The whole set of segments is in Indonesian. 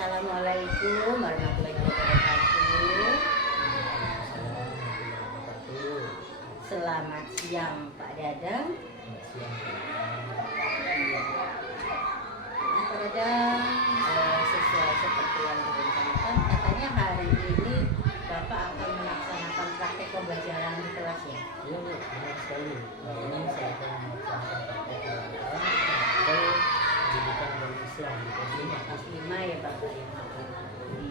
Assalamualaikum warahmatullahi wabarakatuh. Selamat siang Pak Dadang. Pak Dadang, sesuai seperti yang direncanakan, katanya hari ini Bapak akan melaksanakan praktek pembelajaran di kelas ya? Iya Bu, benar sekali. Hari ini saya akan melaksanakan praktek pembelajaran pendidikan agama Islam di kelas 5. Kelas 5 ya Bapak ya? Di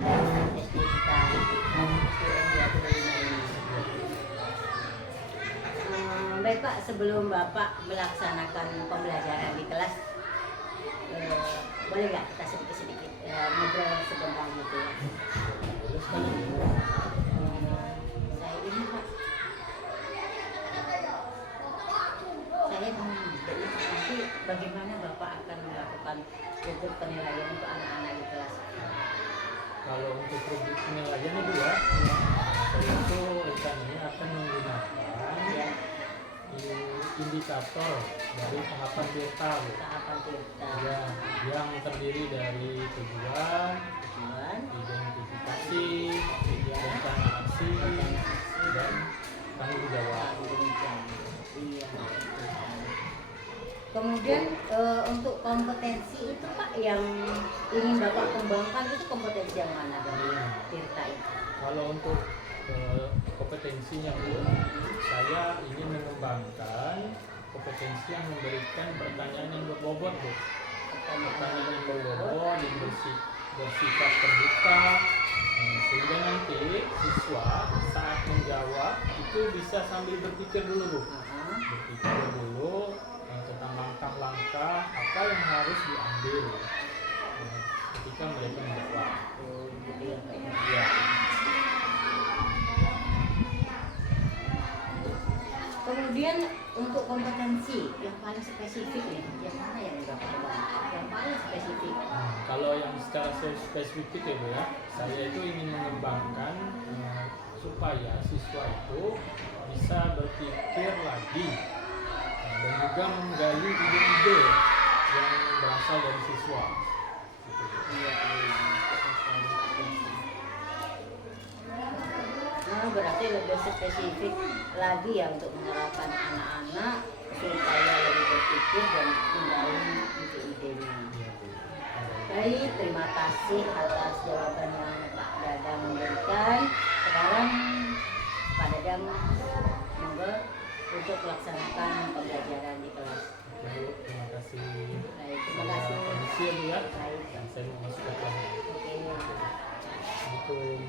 SD kita, SDN 25 ini. Baik Pak, sebelum Bapak melaksanakan pembelajaran di kelas, boleh nggak kita sedikit-sedikit ngobrol sebentar gitu ya? Boleh sekali. Saya ini Pak, saya mau nanti bagaimana Bapak akan melakukan rubrik penilaian untuk anak-anak di kelas? Kalau untuk rubrik penilaian itu ya, saya itu rencananya akan menggunakan Ya, indikator dari tahapan Tirta Bu. tahapan kita, Ya, yang terdiri dari tujuan, identifikasi, rencana aksi, dan tanggung jawab. Iya. Kemudian untuk kompetensi itu Pak yang ingin Bapak kembangkan itu kompetensi yang mana dari Tirta itu? Kalau untuk kompetensinya Bu, saya ingin mengembangkan kompetensi yang memberikan pertanyaan yang berbobot Bu. Pertanyaan yang berbobot, yang bersifat terbuka, sehingga nanti siswa saat menjawab itu bisa sambil berpikir dulu Bu. Berpikir dulu tentang langkah-langkah apa yang harus diambil ketika mereka menjawab. Gitu ya Pak ya. Ya. Kemudian untuk kompetensi yang paling spesifik nih, yang mana yang Bapak kembangkan? Yang paling spesifik? Kalau yang secara spesifik ya Bu ya, saya itu ingin mengembangkan supaya siswa itu bisa berpikir lagi dan juga menggali ide-ide yang berasal dari siswa. Iya. Nah, berarti lebih spesifik lagi ya untuk menerapkan anak-anak supaya lebih berpikir dan menggali ide-idenya. Baik, terima kasih atas jawaban yang Pak Dadang berikan. Sekarang Pak Dadang monggo untuk melaksanakan pembelajaran di kelas. Baik, terima kasih. Baik, terima kasih. Permisi ya Bu ya. Baik. Dan saya mau masuk ke kelas. Oke.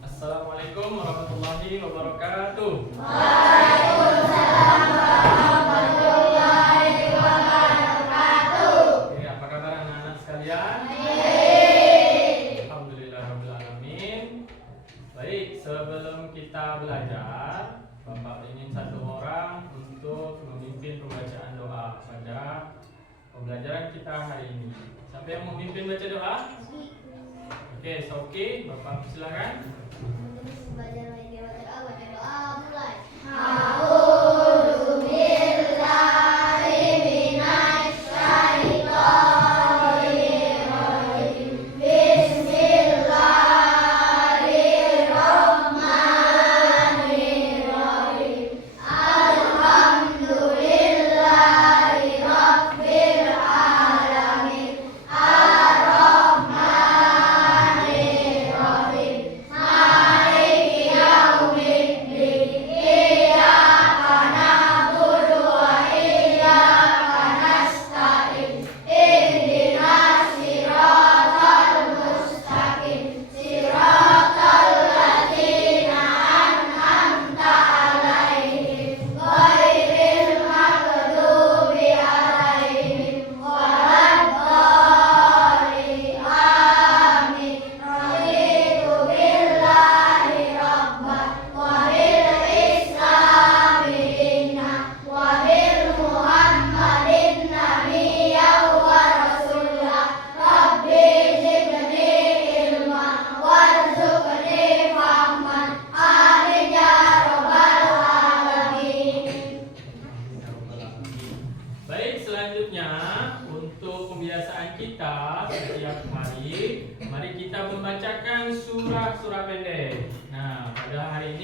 Assalamualaikum. Assalamualaikum warahmatullahi wabarakatuh. Oke, apa kabar anak-anak sekalian? Alhamdulillahirrahmanirrahim. Baik, sebelum kita belajar, Bapak ingin satu orang untuk memimpin pembacaan doa pada pembelajaran kita hari ini. Siapa yang mau memimpin baca doa? Oke, Soki, Bapak silakan. Maliki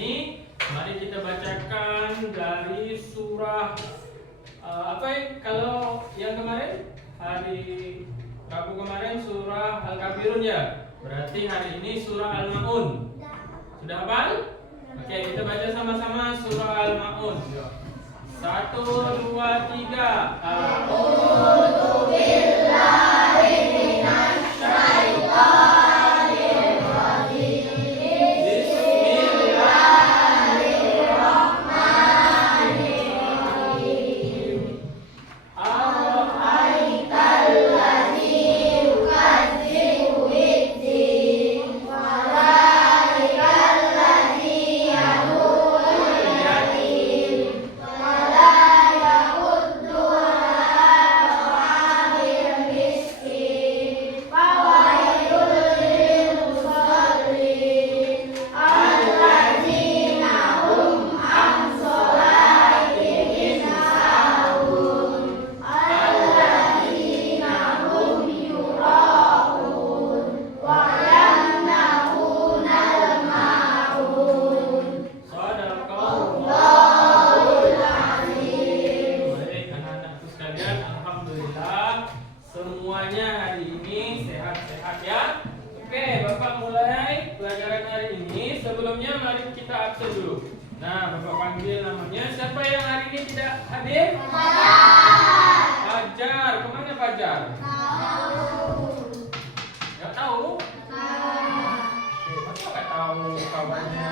ini mari kita bacakan dari surah kalau yang kemarin hari Rabu kemarin surah Al-Kafirun ya. Berarti hari ini surah Al-Maun. Sudah hafal? Oke, kita baca sama-sama surah Al-Maun. 1, 2, 3. A'udzu billahi minasy syaithanir rajim. Bismillahirrahmanirrahim. Ara'aital ladzi yukadzibu biddin walaikal ladzi yamul yatim wala yahuddu ala ta'amil miskin fawailul lil musallin alladzina hum an sholatihim sahun alladzina hum yura'un wa yamna'unal ma'un. Shadaqallahul azim. Baik anak-anakku sekalian, alhamdulillah semuanya hari ini sehat-sehat ya. Oke, Bapak mulai pelajaran hari ini. Sebelumnya mari kita absen dulu. Nah, Bapak panggil namanya. Siapa yang hari ini tidak hadir? Fajar. Kemana Fajar? Nggak tahu? Oke, masa nggak tahu kabarnya?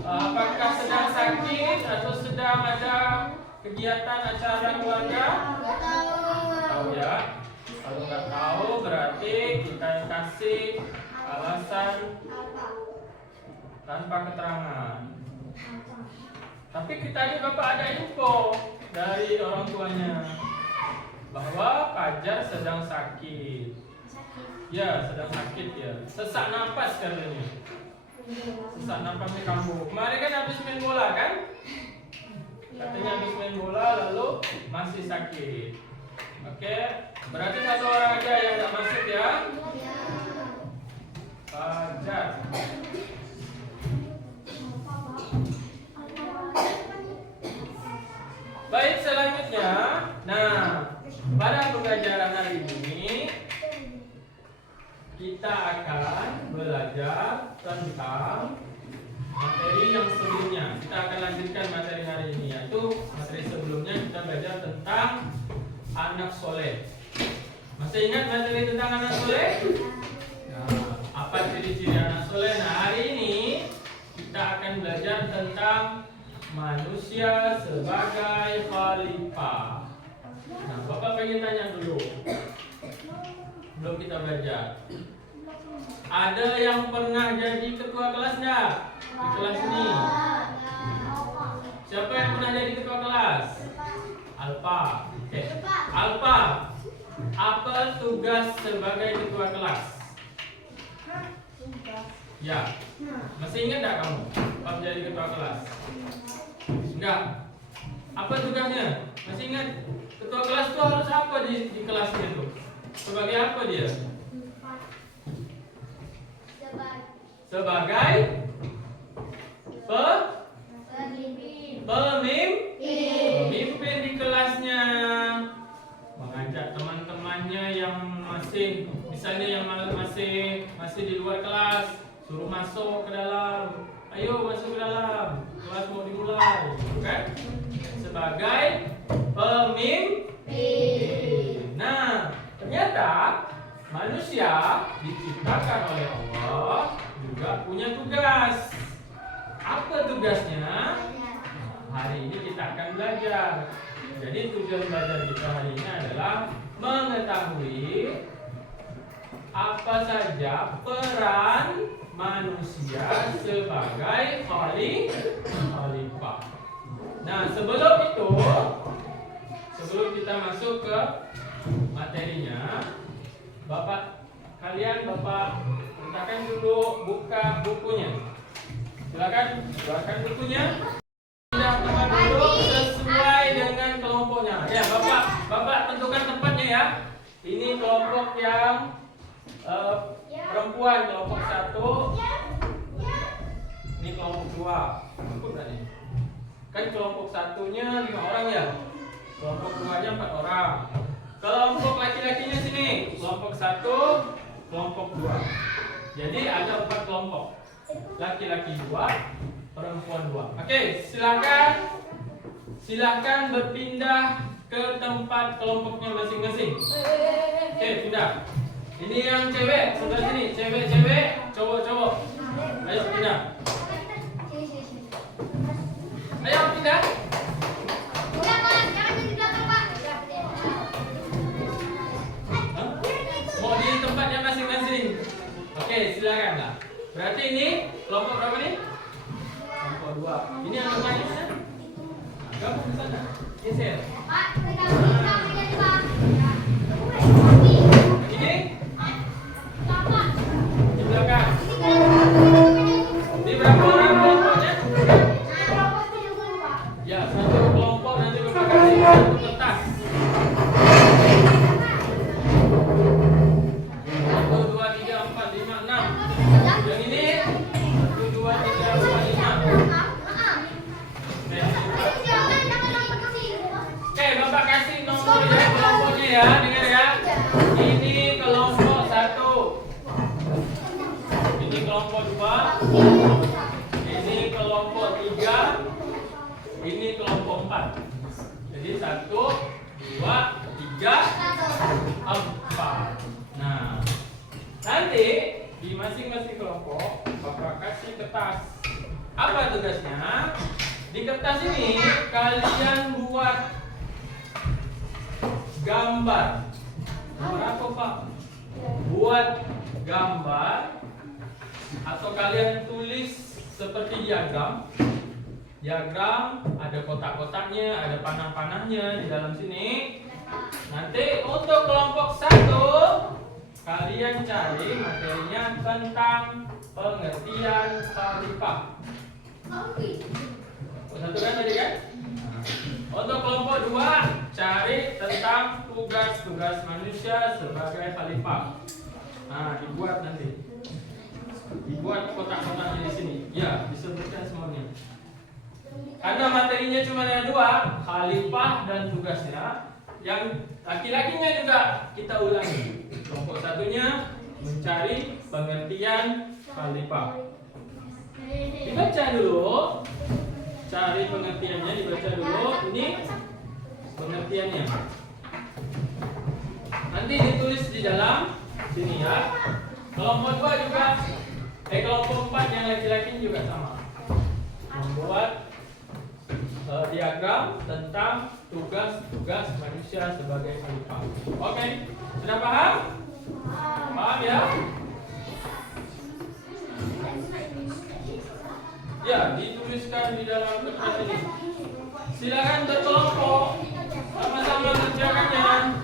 Apakah sedang sakit atau sedang ada kegiatan acara keluarga? Tahu ya? Kalau nggak tahu berarti kita kasih alasan tanpa keterangan. Tapi tadi Bapak ada info dari orang tuanya bahwa Fajar sedang sakit. Ya, sedang sakit ya. Sesak napas katanya. Sesak napasnya kambuh. Kemarin kan habis main bola kan? Katanya habis main bola lalu masih sakit. Oke, berarti satu orang aja yang nggak masuk ya. Fajar. Baik, selanjutnya. Nah, pada pembelajaran hari ini kita akan belajar tentang materi yang sebelumnya. Kita akan lanjutkan materi hari ini, yaitu materi sebelumnya kita belajar tentang anak soleh. Masih ingat materi tentang anak soleh? Nah, apa ciri-ciri anak soleh? Nah, hari ini kita akan belajar tentang manusia sebagai khalifah. Nah, Bapak pengen tanya dulu, belum kita belajar. Ada yang pernah jadi ketua kelas nggak? Di kelas ini. Siapa yang pernah jadi ketua kelas? Alfa. Alfa, apa tugas sebagai ketua kelas? Ya, masih ingat nggak kamu? Pas jadi ketua kelas? Enggak. Apa tugasnya? Masih ingat? Ketua kelas itu harus apa di kelasnya itu? Sebagai apa dia? Sebagai pemimpin di kelasnya, mengajak teman-temannya yang masih, misalnya yang masih di luar kelas, suruh masuk ke dalam. Ayo masuk ke dalam, kelas mau dimulai, kan? Sebagai pemimpin. Nah, ternyata manusia diciptakan oleh Allah juga punya tugas. Apa tugasnya? Hari ini kita akan belajar. Jadi tujuan belajar kita hari ini adalah mengetahui apa saja peran manusia sebagai khalifah. Nah, sebelum kita masuk ke materinya, Bapak letakkan dulu buka bukunya. Silakan bukunya. Sudah tempat duduk sesuai dengan kelompoknya. Ya, Bapak tentukan tempatnya ya. Ini kelompok yang perempuan, kelompok 1. Ini kelompok 2. Cukup nggak nih? Kan kelompok satunya 5 orang ya. Kelompok 2-nya 4 orang. Kelompok laki-lakinya sini. Kelompok 1, kelompok 2. Jadi ada 4 kelompok. Laki-laki 2, perempuan 2. Oke, silakan berpindah ke tempat kelompoknya masing-masing. Oke, pindah. Ini yang cewek sebelah sini, cewek-cewek, cowok-cowok. Ayo pindah. Ayo pindah. Hah? Mau di tempatnya masing-masing. Oke, silakan lah. Berarti ini kelompok berapa nih? Kelompok 2. Ini yang tempatnya mana? Nah, gabung di sana. Geser. Ini di belakang. Ini berapa orang kelompoknya? Ya, satu kelompok nanti Bapak kasih satu kertas. 1, 2, 3, 4, 5, 6. Yang ini 1, 2, 3, 4, 5. Oke, Bapak kasih nomor ya kelompoknya ya, dengar ya. Ini kelompok 1. Ini kelompok 2. Ini kelompok 3. Ini kelompok 4. Jadi 1, 2, 3, 4. Nah, nanti di masing-masing kelompok Bapak kasih kertas. Apa tugasnya? Di kertas ini kalian buat gambar. Gambar apa Pak? Buat gambar atau kalian tulis seperti diagram. Diagram ada kotak-kotaknya, ada panah-panahnya di dalam sini. Nanti untuk kelompok 1 kalian cari materinya tentang pengertian khalifah. Satu kan tadi kan? Untuk kelompok 2 cari tentang tugas-tugas manusia sebagai khalifah. Nah, dibuat nanti. Dibuat kotak-kotaknya di sini. Ya, disebutkan semuanya. Karena materinya cuma ada 2, khalifah dan tugasnya. Yang laki-lakinya juga kita ulangi. Kelompok 1-nya mencari pengertian khalifah. Dibaca dulu. Cari pengertiannya, dibaca dulu. Ini pengertiannya. Nanti ditulis di dalam sini ya. Kelompok 2 juga, kelompok 4 yang laki-laki juga sama. Membuat diagram tentang tugas-tugas manusia sebagai khalifah. Oke, sudah paham? Paham ya? Ya, dituliskan di dalam kertas ini. Silakan berkelompok, sama-sama mengerjakannya.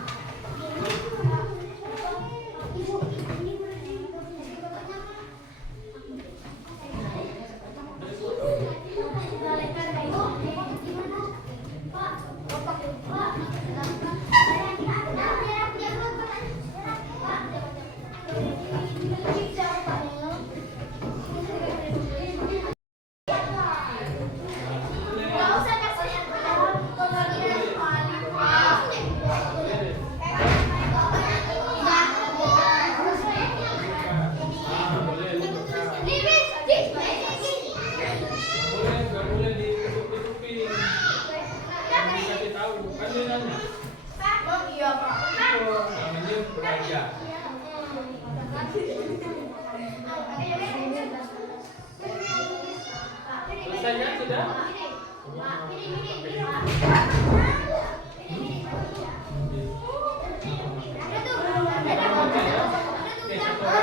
Selesai kan sudah?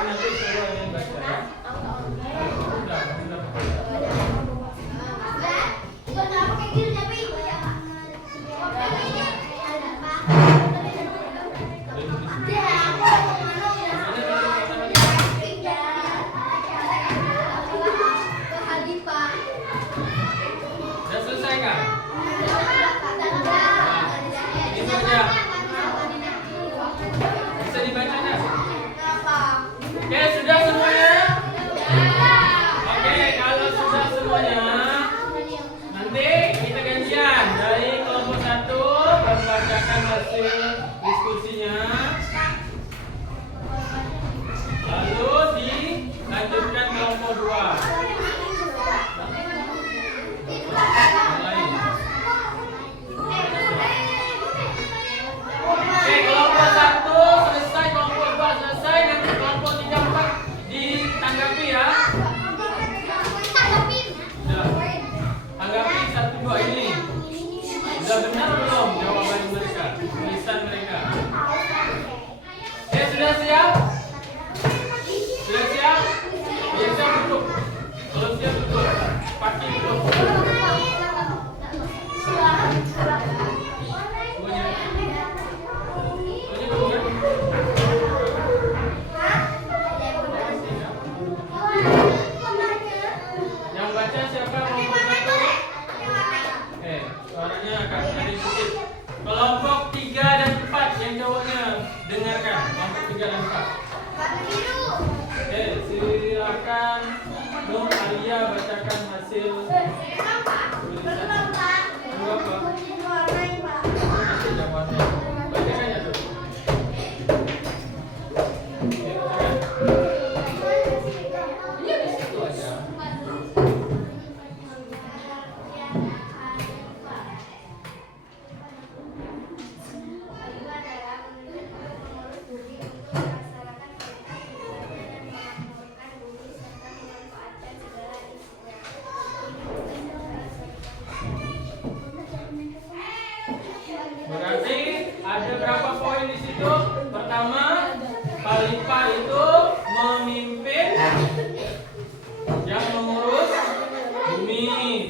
Nanti semua yang baca ya. Sudah selesai kan? Ini saja. Bisa dibacanya? Oke, sudah semuanya?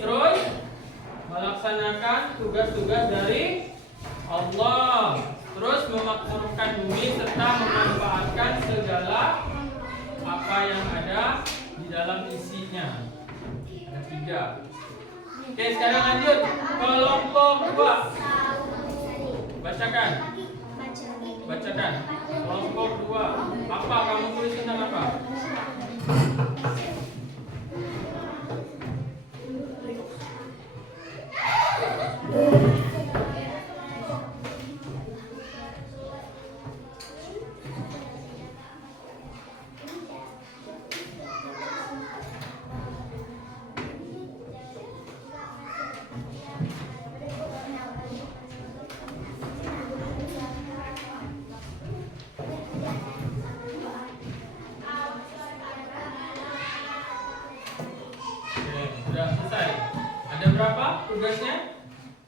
terus melaksanakan tugas-tugas dari Allah, terus memakmurkan bumi serta memanfaatkan segala apa yang ada di dalam isinya. Ada 3. Oke, sekarang lanjut kelompok 2. Bacakan. Kelompok 2. Apa kamu tulis tentang apa? Sudah selesai. Ada berapa tugasnya?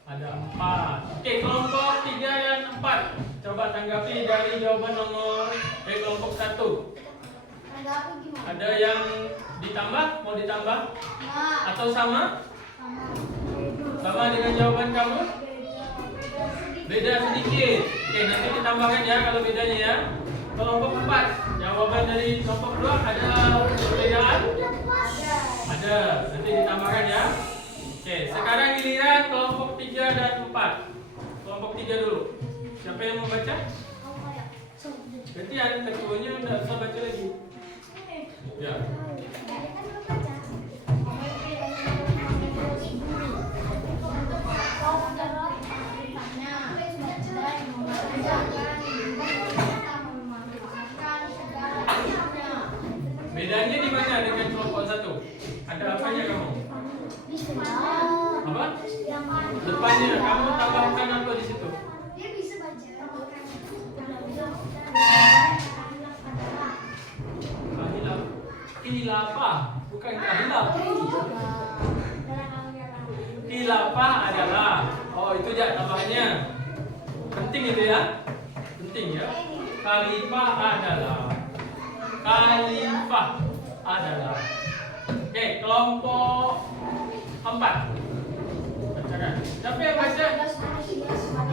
Ada 4. Oke, kelompok 3 dan 4. Coba tanggapi dari jawaban nomor kelompok 1. Ada yang ditambah? Mau ditambah? Atau sama? Sama dengan jawaban kamu? Beda sedikit. Oke, nanti ditambahkan ya kalau bedanya ya. Kelompok 4. Jawaban dari kelompok 2 ada perbedaan? Ada, nanti ditambahkan ya. Oke, sekarang giliran kelompok 3 dan 4. Kelompok 3 dulu. Siapa yang mau baca? Berarti ada ketuanya udah bisa baca lagi. Ya. Bedanya di mana dengan kelompok 1? Ada apanya kamu? Apa? Depannya kamu tambahkan apa di situ? Dia bisa baca. Kahilaf. Khilafah, bukan kahilaf. Khilafah adalah, oh itu aja tambahannya. Penting itu ya. Penting ya. Khalifah adalah. Oke, kelompok 4. Bacakan. Siapa yang baca?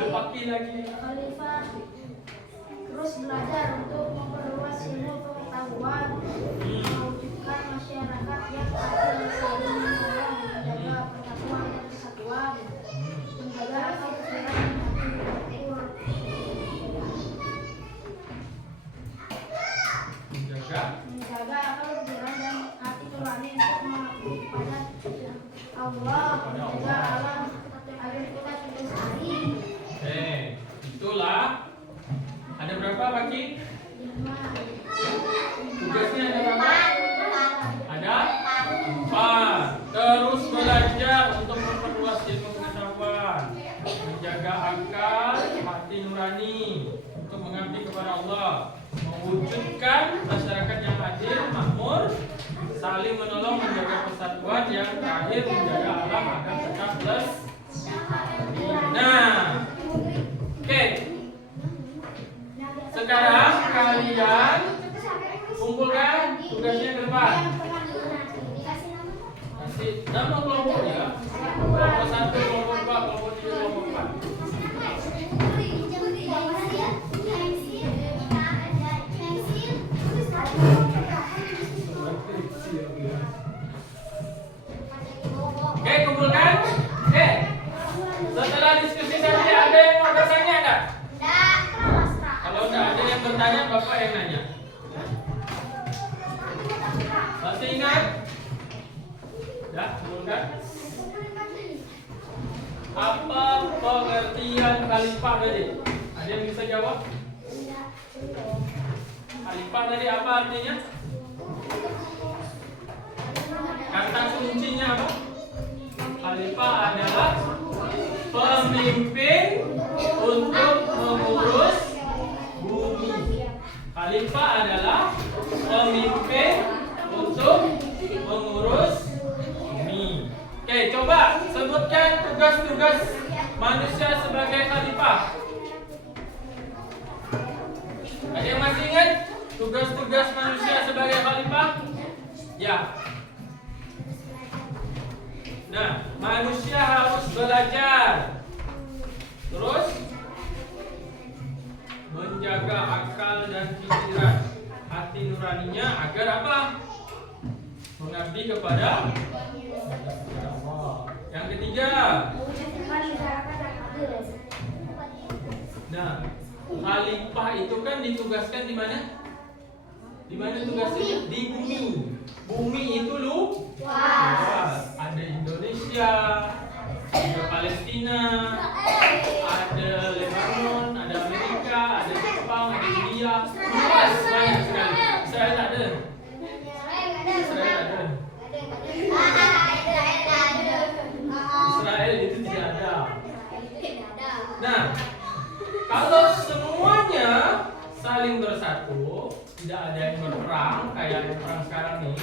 Lepaki lagi. Khalifah terus belajar untuk memperluas ilmu pengetahuan, mewujudkan masyarakat yang adil, saling menolong, menjaga persatuan dan kesatuan, menjaga akal pikiran dan hati bertutur, menjaga akal pikiran dan hati nurani untuk mengabdi kepada Allah, menjaga alam agar kita lestari. Itulah. Ada berapa Baki? 5. Tugasnya ada berapa? Ada 4. Terus belajar untuk memperluas ilmu pengetahuan, menjaga akal, hati nurani untuk mengabdi kepada Allah, mewujudkan masyarakat yang adil, makmur, saling menolong, menjaga persatuan, yang terakhir menjaga alam agar tetap lestari. Nah, oke. Sekarang kalian kumpulkan tugasnya ke depan. Kasih nama kelompoknya. Kelompok 1, kelompok 2, kelompok 3, kelompok 4. Oke, kumpulkan. Oke. Setelah diskusi tadi ada yang mau bertanya enggak? Kalau enggak ada yang bertanya, Bapak yang nanya. Masih ingat? Ya, kumpulkan. Apa pengertian khalifah tadi? Ada yang bisa jawab? Khalifah tadi apa artinya? Kata kuncinya apa? Khalifah adalah pemimpin untuk mengurus bumi. Khalifah adalah pemimpin untuk mengurus bumi. Oke, coba sebutkan tugas-tugas manusia sebagai khalifah. Ada yang masih ingat tugas-tugas manusia sebagai khalifah? Ya. Nah, manusia harus belajar. Terus menjaga akal dan pikiran hati nuraninya agar apa? Mengabdi kepada Allah. Yang ketiga, nah, khalifah itu kan ditugaskan di mana? Di mana tugasnya? Di bumi. Bumi itu luas. Ada Indonesia, ada Palestina, ada Lebanon, ada Amerika, ada Jepang, ada India. Luas banyak sekali. Israel tak ada. Israel ada. Israel itu tidak ada. Nah, kalau semuanya saling bersatu, tidak ada yang berperang kayak perang sekarang nih,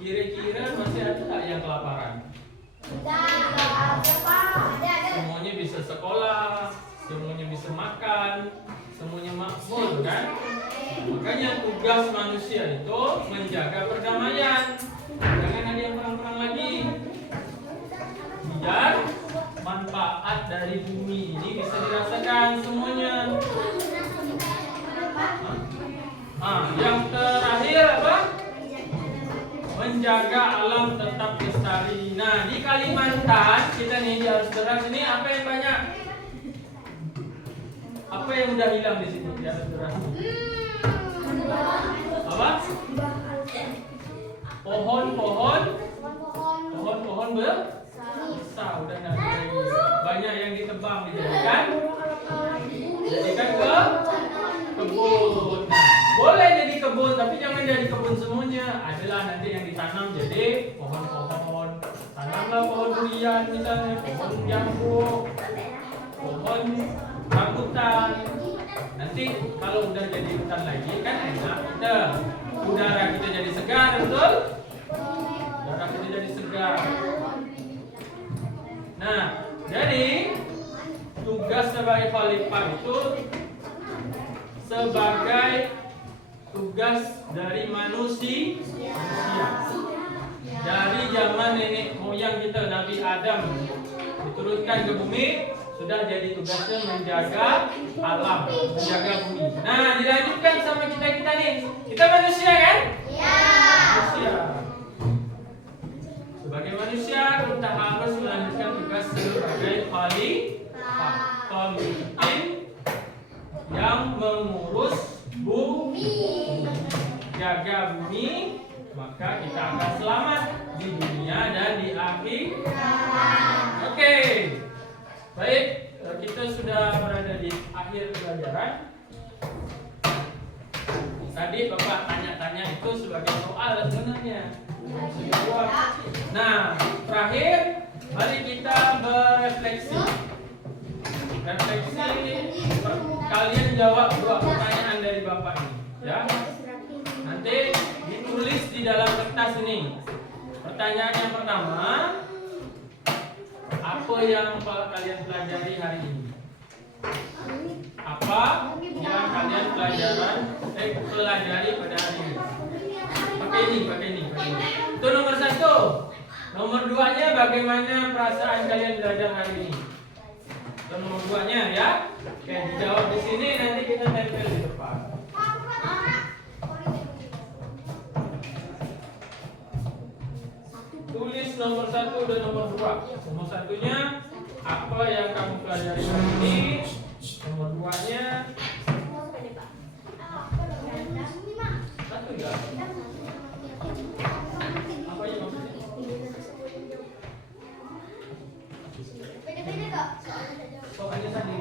kira-kira masih ada tak yang kelaparan? Semuanya bisa sekolah, semuanya bisa makan, semuanya makmur kan? Makanya tugas manusia itu menjaga perdamaian. Jangan ada yang perang-perang lagi. Biar manfaat dari bumi ini bisa dirasakan semuanya. Yang terakhir apa? Menjaga alam tetap lestari. Nah, di Kalimantan kita nih di Arus Deras ini apa yang banyak? Apa yang udah hilang di sini di Arus Deras? Apa? Pohon-pohon besar udah nggak ada lagi. Banyak yang ditebang dijadikan ke kebun. Nah, boleh jadi kebun tapi jangan jadi kebun semuanya. Adalah nanti yang ditanam jadi pohon-pohon. Tanamlah pohon durian misalnya, pohon jambu, pohon rambutan. Nanti kalau udah jadi hutan lagi kan enak kita. Udara kita jadi segar, betul? Udara kita jadi segar. Nah, jadi tugas sebagai khalifah itu sebagai tugas dari manusia. Dari zaman nenek moyang kita Nabi Adam diturunkan ke bumi, sudah jadi tugasnya menjaga alam, menjaga bumi. Nah, dilanjutkan sama kita nih. Kita manusia kan? Iya. Manusia. Sebagai manusia kita harus melanjutkan tugas sebagai khalifah, pemimpin yang mengurus bumi. Jaga bumi, maka kita akan selamat di dunia dan di akhirat. Oke. Baik, kita sudah berada di akhir pelajaran. Tadi Bapak tanya-tanya itu sebagai soal sebenarnya. Nah, terakhir mari kita berefleksi. Kalian jawab 2 pertanyaan dari Bapak ini, ya. Nanti ditulis di dalam kertas ini. Pertanyaan yang pertama, apa yang kalian pelajari hari ini? Apa yang kalian pelajari pada hari ini? Pakai ini. Itu nomor 1. Nomor 2-nya bagaimana perasaan kalian belajar hari ini? Itu nomor 2-nya ya. Oke, dijawab di sini nanti kita tempel di depan. Tulis nomor 1 dan nomor 2. Nomor 1-nya apa yang kamu pelajari hari ini? Nomor 2-nya satu ya. Apa yang maksudnya? Soalnya tadi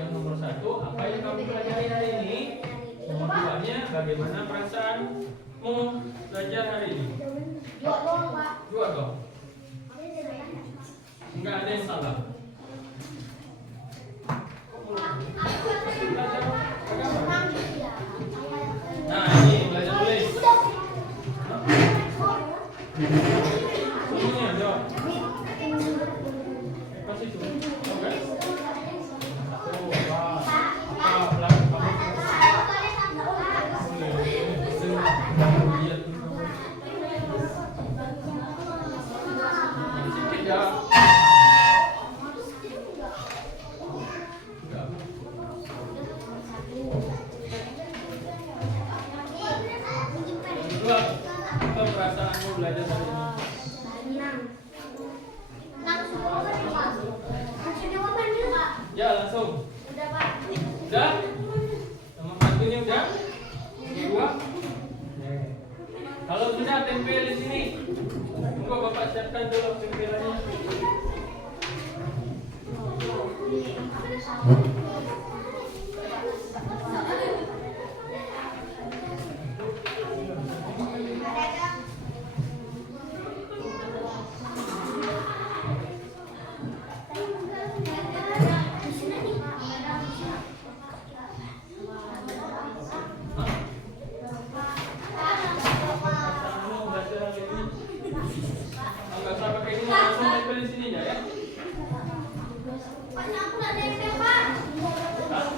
yang nomor 1 apa yang kamu pelajari hari ini? Nomor 2-nya bagaimana perasaanmu belajar hari ini? 2 dong. Enggak ada yang salah. Nah, ini belajar tulis. Semuanya jawab. Pas itu. Oke. Sedikit ya. belum? Udah Pak. Udah? Nomor satunya udah? Dua? Kalau sudah tempel di sini. Tunggu Bapak siapkan dulu tempelannya. Enggak usah pakai ini, langsung tempel di sini ya. Pak, aku nggak nempel Pak. Hah?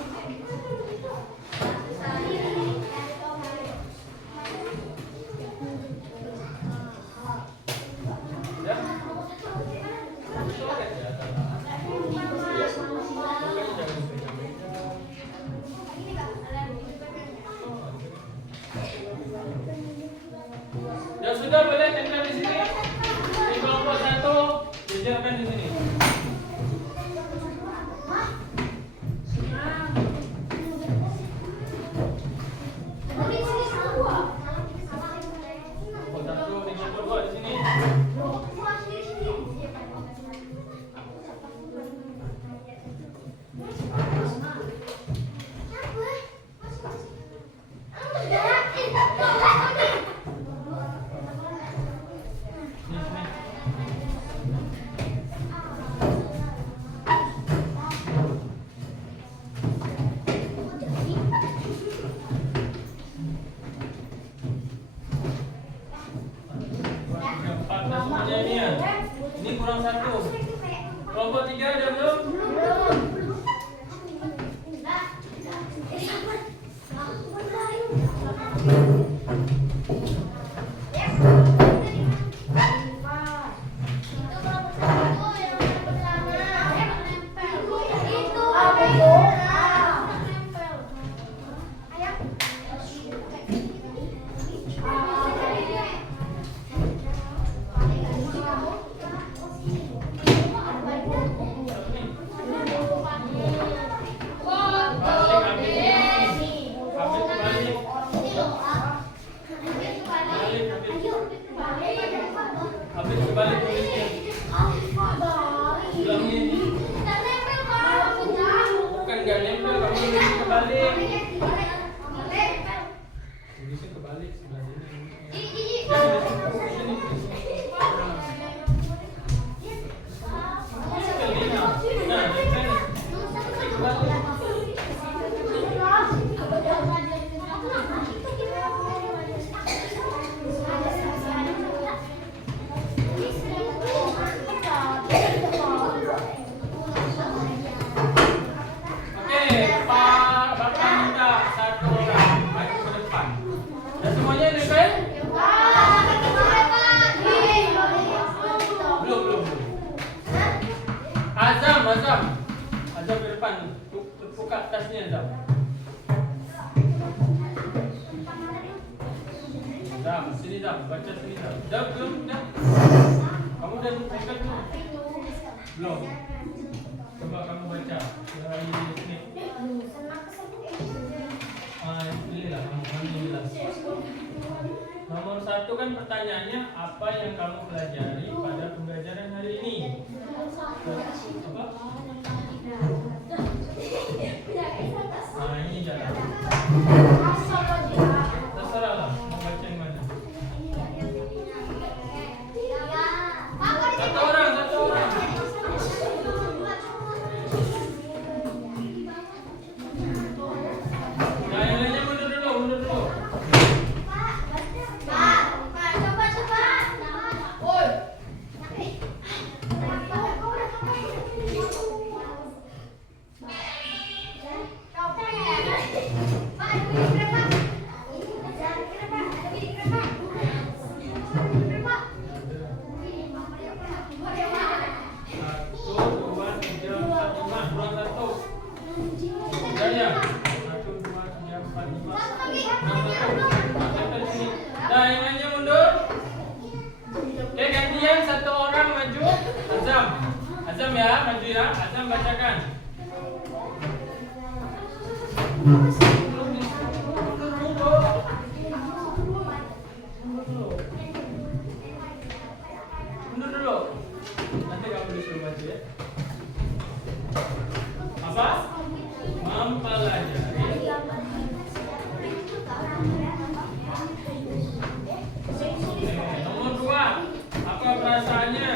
Ya? Coret ya, salah. Makanya jangan pegang-pegang. Ya sudah, boleh tempel di sini. Di kelompok satu, jejerkan di sini. Kelompok satu dijejer kok di sini. Sini, sini. Empat, dah semuanya ini ya. Ini kurang satu. Kelompok tiga ada belum? Habis kebalik tulisnya. Ulangnya ini. Bukan gak nempel, kamu tulisnya kebalik. Tulisnya kebalik sebelah sini. Nah, nempel. Kebalik. Oke, Pak Bapak minta satu orang maju ke depan. Dan semuanya nempel? Belum. Azam ke depan. Buka tasnya Azam. Sini Zam, baca sini Zam. Belum. Kamu udah nempel belum? Belum. Coba kamu baca. Dari sini. Pilihlah kamu jelas. Nomor satu kan pertanyaannya apa yang kamu pelajari pada pembelajaran hari ini? Apa? Ini jalan. Terserahlah mau baca yang mana. Satu orang. Nah, yang lainnya mundur dulu. Nah, yang lainnya mundur. Oke, gantian satu orang maju. Azam ya, maju ya. Azam bacakan. Mundur dulu. Nanti kamu disuruh baca ya. Apa? Mempelajari. Nomor 2. Apa perasaannya?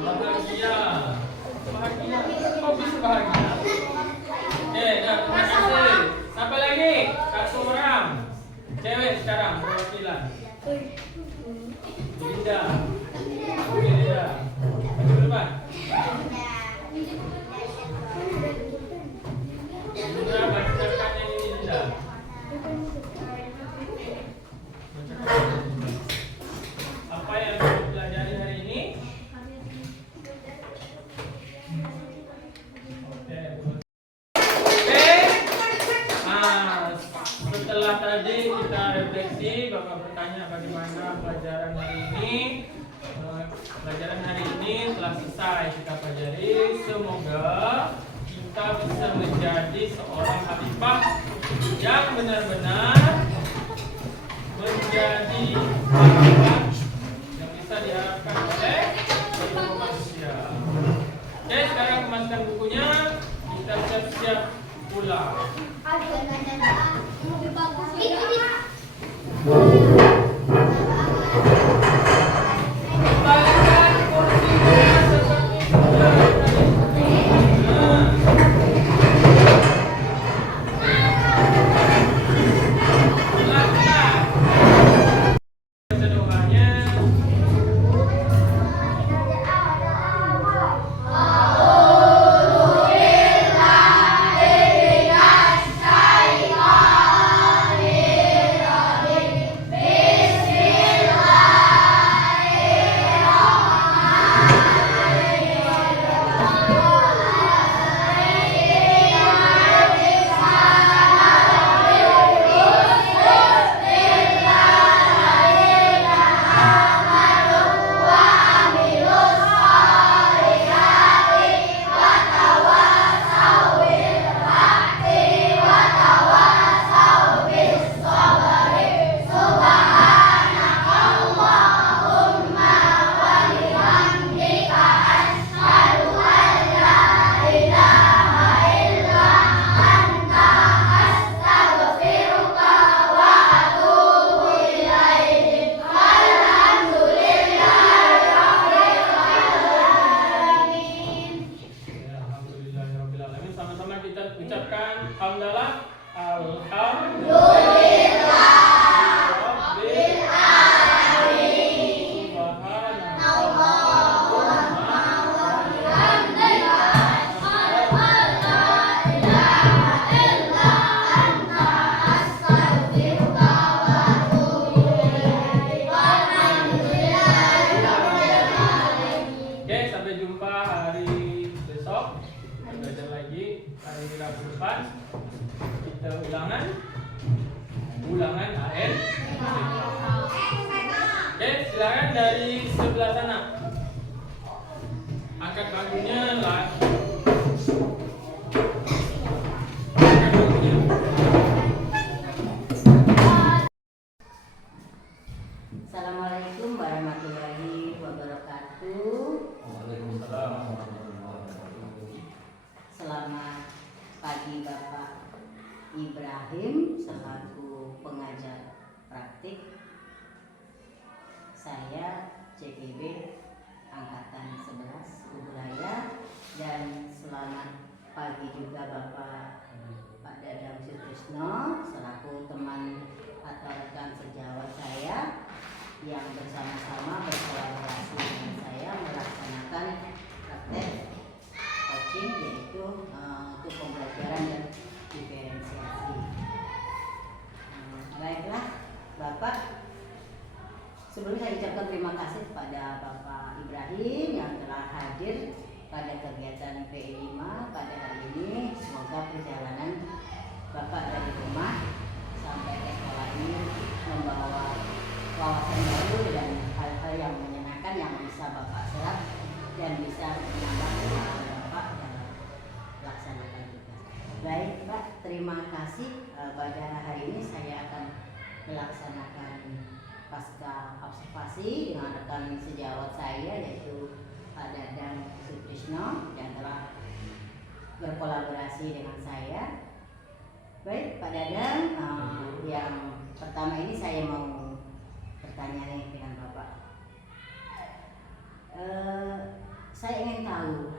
Bahagia. Bahagia. Kok bisa bahagia? Dah, terima kasih. Siapa lagi? Satu orang. Cewek sekarang perwakilan. Linda. Linda. Maju ke depan. Linda, bacakan yang ini Linda. Apa yang kamu pelajari hari ini? Oke. Setelah tadi kita refleksi, Bapak bertanya bagaimana pelajaran hari ini. Pelajaran hari ini telah selesai kita pelajari. Semoga kita bisa menjadi seorang khalifah yang benar-benar menjadi khalifah yang bisa diharapkan oleh seluruh manusia. Oke, sekarang kemaskan bukunya, kita siap-siap pulang. Balikkan kursinya seperti sudah tadi. Silakan. Doanya. ulangan AN. Oke, silakan dari sebelah sana. Angkat bajunya lah. Angkat bajunya. Assalamualaikum warahmatullahi wabarakatuh. Waalaikumsalam warahmatullahi wabarakatuh. Selamat pagi Bapak Ibrahim selaku pengajar praktik. Saya CPB Angkatan 11 Ubulaya, dan selamat pagi juga Bapak Pak Dadang Sutrisno selaku teman atau rekan sejawat saya yang bersama-sama berkolaborasi dengan saya melaksanakan praktek coaching, yaitu untuk pembelajaran dan diferensiasi. Baiklah Bapak, sebelum saya ucapkan terima kasih kepada Bapak Ibrahim yang telah hadir pada kegiatan PI5 pada hari ini. Semoga perjalanan Bapak dari rumah sampai ke sekolah ini membawa wawasan baru dan hal-hal yang menyenangkan yang bisa Bapak serap dan bisa menambah pengalaman Bapak dalam melaksanakan tugas. Baik Pak, terima pada hari ini saya akan melaksanakan pasca observasi dengan rekan sejawat saya yaitu Pak Dadang Sutrisno yang telah berkolaborasi dengan saya. Baik Pak Dadang, yang pertama ini saya mau bertanya nih dengan Bapak. Saya ingin tahu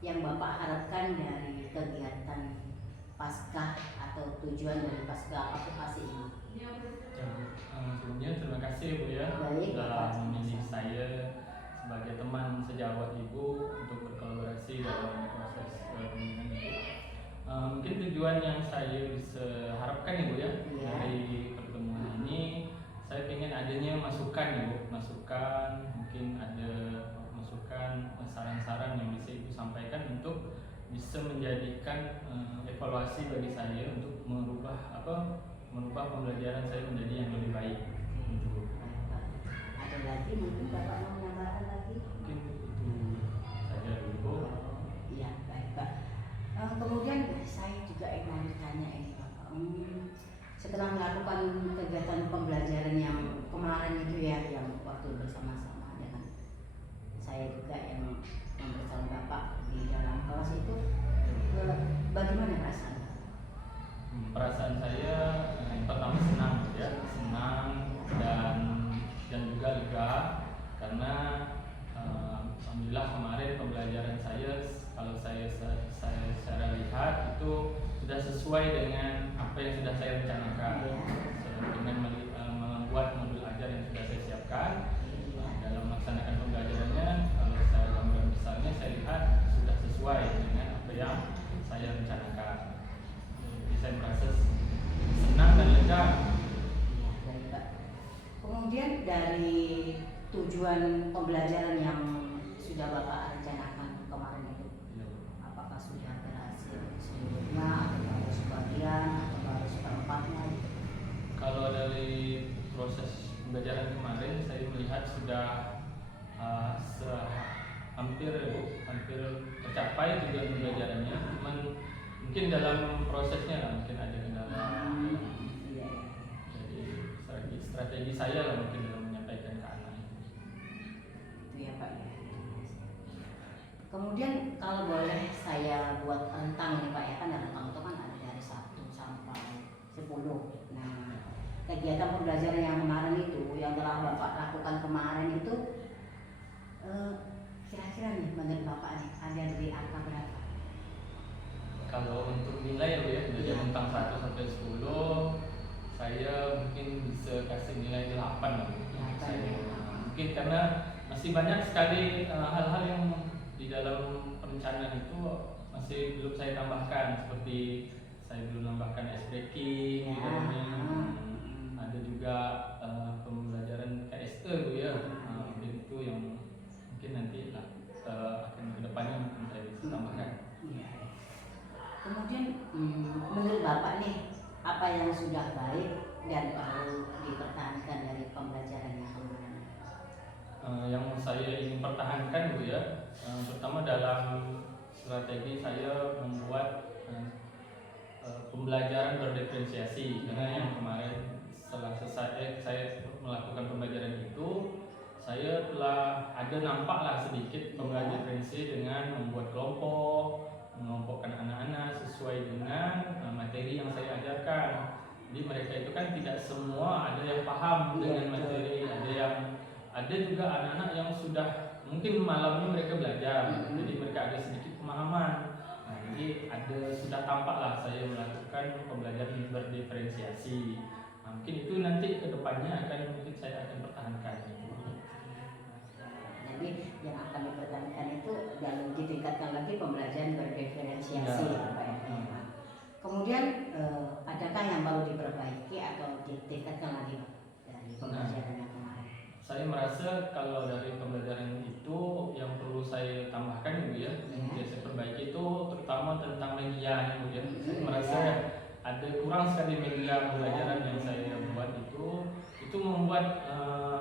yang Bapak harapkan dari kegiatan pasca atau tujuan dari pasca observasi ini. Sebelumnya terima kasih Bu ya Baik, telah Bapak. memilih saya sebagai teman sejawat Ibu untuk berkolaborasi dalam proses pemilihan Ibu. Mungkin tujuan yang saya bisa harapkan Ibu ya Iya. dari pertemuan ini, saya ingin adanya masukan Ibu, masukan mungkin ada masukan saran-saran yang bisa Ibu sampaikan untuk bisa menjadikan evaluasi bagi saya untuk merubah pembelajaran saya menjadi yang lebih baik. Gitu. Baik, Pak. Ada lagi mungkin Bapak mau menambahkan lagi? Mungkin itu saja dulu. Iya, baik Pak. Kemudian saya juga ingin bertanya ini Bapak. Setelah melakukan kegiatan pembelajaran yang kemarin itu ya, yang waktu bersama-sama dengan saya juga yang bersama Bapak di dalam kelas itu, bagaimana perasaan? Perasaan saya yang pertama senang ya, senang dan juga lega karena alhamdulillah kemarin pembelajaran saya kalau saya secara lihat itu sudah sesuai dengan apa yang sudah saya rencanakan. Dengan membuat modul ajar yang sudah saya siapkan dalam melaksanakan pembelajarannya, kalau saya gambaran besarnya saya lihat sudah sesuai dengan apa yang saya rencanakan. Jadi saya merasa senang dan lega. Baik Pak. Kemudian dari tujuan pembelajaran yang sudah Bapak rencanakan kemarin itu, apakah sudah berhasil seluruhnya atau baru sebagian atau baru seperempatnya? Kalau dari proses pembelajaran kemarin saya melihat sudah hampir tercapai tujuan pembelajarannya, cuman mungkin dalam prosesnya lah mungkin ada kendala. Iya. Jadi strategi saya lah mungkin dalam menyampaikan ke anak Itu ya Pak ya. Kemudian kalau boleh saya buat rentang nih Pak ya, kan rentang itu kan ada dari 1 sampai 10. Nah, kegiatan pembelajaran yang kemarin itu, yang telah Bapak lakukan kemarin itu, kira-kira nih menurut Bapak nih ada dari angka berapa? Kalau untuk nilai ya Bu ya, dari Iya. tentang 1 sampai 10 saya mungkin bisa kasih nilai 8 lah Bu. Saya, mungkin karena masih banyak sekali hal-hal yang di dalam perencanaan itu masih belum saya tambahkan, seperti saya belum nambahkan ice breaking di dalamnya. Ada juga pembelajaran KSE Bu ya. Mungkin itu yang mungkin nanti akan kedepannya mungkin saya bisa tambahkan. Iya. Kemudian menurut Bapak nih apa yang sudah baik dan perlu dipertahankan dari pembelajaran yang kemarin? Yang saya ingin pertahankan Bu ya, pertama dalam strategi saya membuat pembelajaran berdiferensiasi, karena yang kemarin setelah selesai saya melakukan pembelajaran itu, saya telah ada nampaklah sedikit pembelajaran diferensi dengan membuat kelompok, mengelompokkan anak-anak sesuai dengan materi yang saya ajarkan. Jadi mereka itu kan tidak semua ada yang paham dengan materi, ada juga anak-anak yang sudah mungkin malamnya mereka belajar, jadi mereka ada sedikit pemahaman. Nah, jadi sudah tampaklah saya melakukan pembelajaran berdiferensiasi. Nah, mungkin itu nanti kedepannya mungkin saya akan pertahankan. Jadi yang akan dipertahankan itu dan ditingkatkan lagi pembelajaran berdiferensiasi Ya. Pak ya. Kemudian adakah yang perlu diperbaiki atau ditingkatkan lagi Pak dari pembelajaran yang kemarin? Saya merasa kalau dari pembelajaran itu yang perlu saya tambahkan Ibu ya, yang saya perbaiki itu terutama tentang media Ibu ya. Saya merasa ada kurang sekali media pembelajaran yang saya buat itu membuat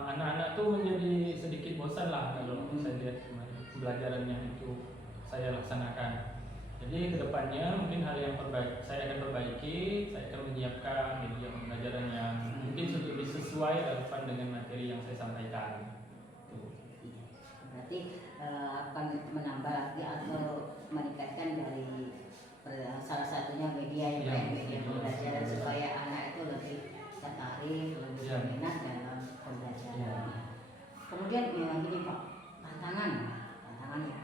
anak-anak tuh menjadi sedikit bosan lah kalau saya lihat pembelajaran yang itu saya laksanakan. Jadi kedepannya mungkin hal yang saya akan perbaiki, saya akan menyiapkan media pembelajaran yang mungkin lebih sesuai relevan dengan materi yang saya sampaikan. Tuh. Berarti akan menambah lagi atau meningkatkan dari salah satunya media yang baik, media pembelajaran supaya anak itu lebih tertarik, lebih berminat dalam pembelajaran. Kemudian yang ini Pak, tantangannya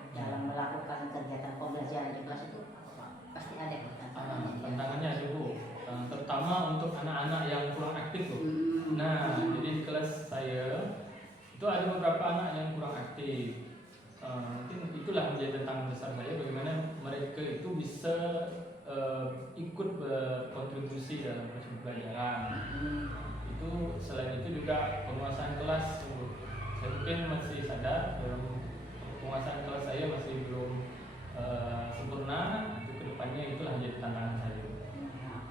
dalam melakukan kegiatan pembelajaran di kelas itu apa Pak? Pasti ada tantangannya. Tantangannya ada Bu, terutama untuk anak-anak yang kurang aktif Bu. Nah, jadi di kelas saya itu ada beberapa anak yang kurang aktif. Mungkin itulah menjadi tantangan besar saya, bagaimana mereka itu bisa ikut berkontribusi dalam proses pembelajaran. Itu selain itu juga penguasaan kelas. Saya mungkin masih sadar dalam penguasaan kelas saya masih belum sempurna. Itu kedepannya itulah menjadi tantangan saya. Nah,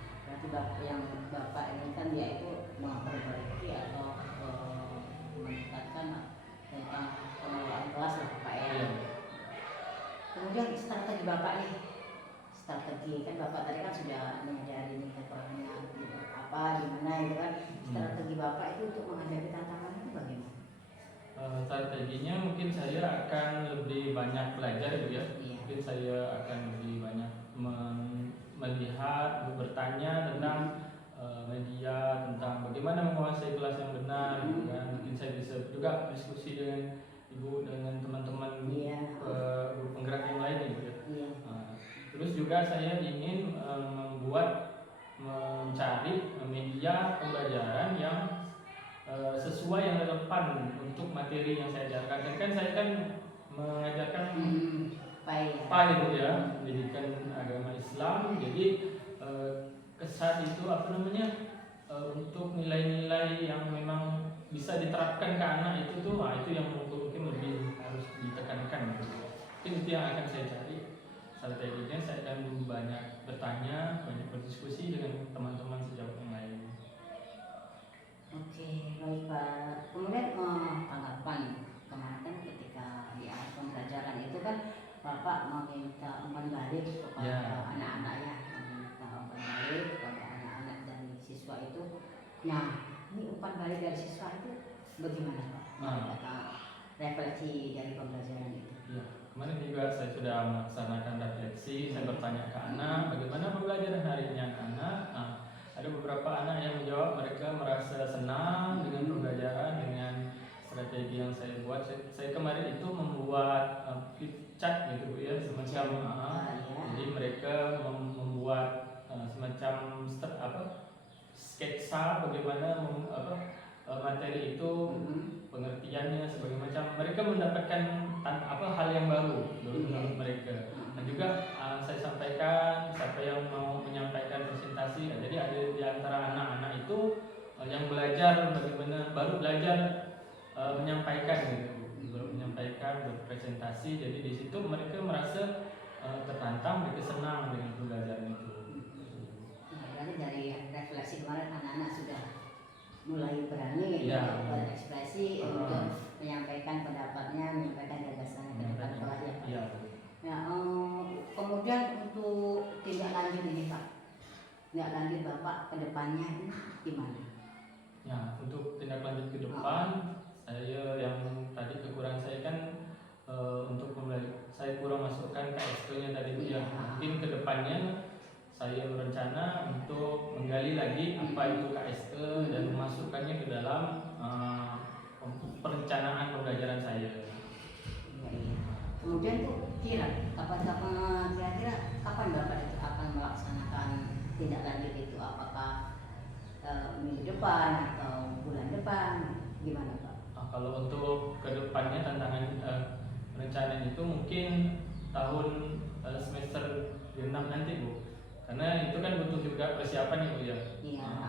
berarti yang Bapak ini kan dia itu memperbaiki atau meningkatkan tentang pengelolaan kelas lah Pak ya. Iya. Kemudian strategi Bapak nih, strategi kan Bapak tadi kan sudah menyadari nih kekurangannya apa gimana itu kan. Strategi Bapak itu untuk menghadapi tantangan itu bagaimana? Strateginya mungkin saya akan lebih banyak belajar gitu ya. Iya. Mungkin saya akan lebih banyak melihat, bertanya tentang media, tentang bagaimana menguasai kelas yang benar gitu kan. Mungkin saya bisa juga diskusi dengan ibu, dengan teman-teman guru penggerak yang lain gitu ya. Iya. Terus juga saya ingin mencari media pembelajaran yang sesuai yang relevan untuk materi yang saya ajarkan. Kan saya kan mengajarkan PAI gitu ya, pendidikan agama Islam. Jadi kesan itu untuk nilai-nilai yang memang bisa diterapkan ke anak itu tuh, itu yang mungkin lebih harus ditekankan gitu. Mungkin itu yang akan saya cari. Strateginya saya akan banyak bertanya, banyak berdiskusi dengan teman-teman sejauh yang lain. Oke, baik Pak. Kemudian tanggapan kemarin kan ketika di akhir pembelajaran itu kan Bapak meminta umpan balik kepada anak-anaknya, meminta umpan balik kepada anak-anak dari siswa itu. Nah, ini umpan balik dari siswa itu bagaimana Pak? Refleksi dari pembelajaran itu. Ya, kemarin juga saya sudah melaksanakan refleksi. Saya bertanya ke anak, bagaimana pembelajaran hari ini anak-anak? Ada beberapa anak yang menjawab mereka merasa senang dengan pembelajaran, dengan strategi yang saya buat. Saya kemarin itu membuat flip chart gitu Bu ya, semacam jadi mereka membuat semacam sketsa bagaimana materi itu pengertiannya sebagai macam, mereka mendapatkan hal yang baru menurut mereka. Dan juga saya sampaikan siapa yang mau menyampaikan presentasi. Jadi ada di antara anak-anak itu yang belajar bagaimana, baru belajar menyampaikan gitu, baru menyampaikan berpresentasi. Jadi di situ mereka merasa tertantang, mereka senang dengan pembelajaran itu. Berarti dari refleksi kemarin anak-anak sudah mulai berani untuk berekspresi, untuk menyampaikan pendapatnya, menyampaikan gagasannya ke depan kelas ya Pak. Iya. Nah, kemudian untuk tindak lanjut ini Pak, tindak lanjut Bapak ke depannya ini gimana? Ya, untuk tindak lanjut ke depan, saya yang tadi kekurangan saya kan untuk saya kurang masukkan KSK-nya tadi Bu ya. Mungkin ke depannya saya berencana untuk menggali lagi apa itu KSK dan memasukkannya ke dalam perencanaan pembelajaran saya. Kemudian tuh kira-kira kapan Bapak itu akan melaksanakan tindak lanjut itu? Apakah minggu depan atau bulan depan? Gimana Pak? Kalau untuk kedepannya tantangan perencanaan itu mungkin tahun semester 6 nanti Bu. Karena itu kan butuh juga persiapan ya Bu ya.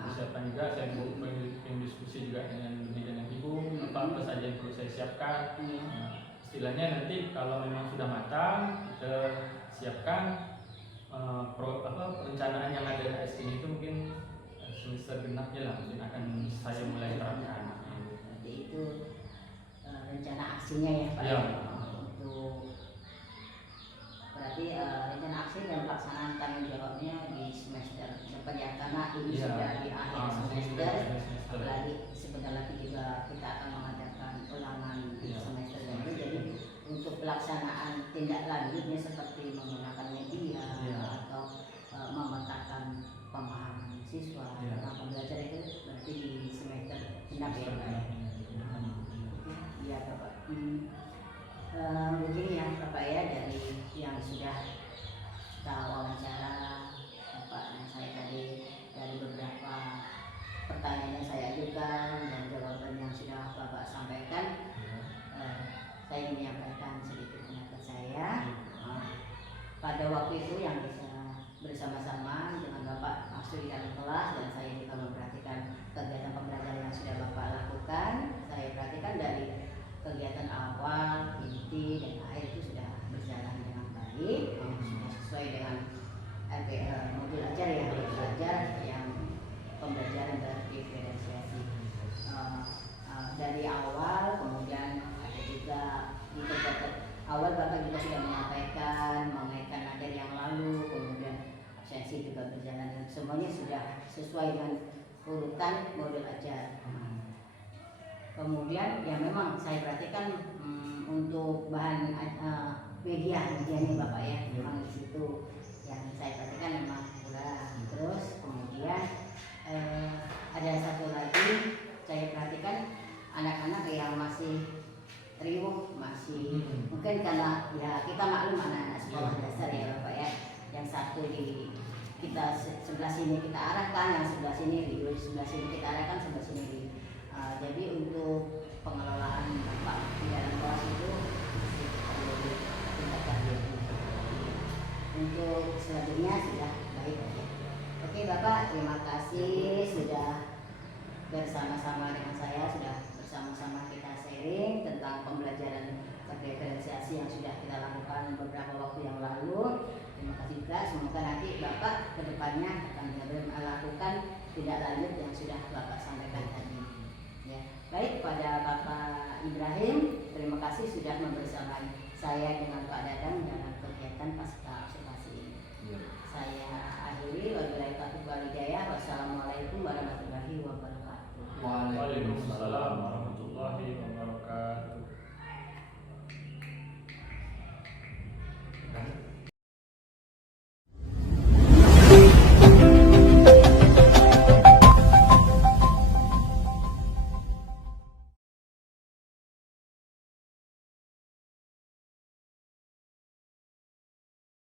Persiapan juga, saya pengen diskusi juga dengan ibu apa saja yang perlu saya siapkan. Istilahnya nanti kalau memang sudah matang, kita siapkan perencanaan yang ada di SK itu mungkin semester genapnya lah mungkin akan saya mulai terapkan. Jadi itu rencana aksinya ya Pak. Ya. Untuk berarti rencana aksi dan pelaksanaan tanggung jawabnya di semester depan ya, karena ini Iya. sudah di akhir Ini sudah semester. di akhir semester. Apalagi sebentar lagi juga kita akan mengadakan ulangan di Iya. semester ini. Jadi untuk pelaksanaan tindak lanjutnya seperti menggunakan media Iya. atau memetakan pemahaman siswa Iya. tentang pembelajaran itu berarti di semester genap ya Pak. Iya Bapak. Begini ya Bapak ya, dari yang sudah kita wawancara Bapak dan saya tadi, dari beberapa pertanyaan yang saya ajukan dan jawaban yang sudah Bapak sampaikan, saya ingin menyampaikan sedikit pendapat saya. Pada waktu itu yang bisa bersama-sama dengan Bapak masuk di dalam kelas dan saya juga memperhatikan kegiatan pembelajaran yang sudah Bapak lakukan. Saya perhatikan dari kegiatan awal, inti, dan akhir itu sudah berjalan dengan baik, sudah sesuai dengan modul ajar ya, belajar yang pembelajaran berdiferensiasi. Dari awal, kemudian ada juga di kegiatan awal Bapak juga sudah mengaitkan ajar yang lalu, kemudian absensi juga berjalan, dan semuanya sudah sesuai dengan urutan modul ajar. Kemudian ya memang saya perhatikan untuk bahan medianya Bapak ya, memang di situ yang saya perhatikan memang kurang. Terus kemudian ada satu lagi saya perhatikan anak-anak yang masih riuh, masih mungkin karena ya kita maklum anak-anak sekolah dasar ya Bapak ya, yang satu di kita sebelah sini kita arahkan, yang sebelah sini riuh, sebelah sini kita arahkan, sebelah sini riuh. Jadi untuk pengelolaan Bapak di dalam kelas itu masih perlu ditingkatkan. Untuk selanjutnya sudah baik. Oke Bapak, terima kasih sudah bersama-sama dengan saya, sudah bersama-sama kita sharing tentang pembelajaran diferensiasi yang sudah kita lakukan beberapa waktu yang lalu. Terima kasih juga, semoga nanti Bapak kedepannya akan melakukan tindak lanjut yang sudah Bapak sampaikan tadi. Ya, baik, pada Bapak Ibrahim, terima kasih sudah membersamai saya dengan Pak Dadang dalam kegiatan pasca observasi ini. Saya akhiri, wabillahi taufiq wal hidayah. Wassalamualaikum warahmatullahi wabarakatuh.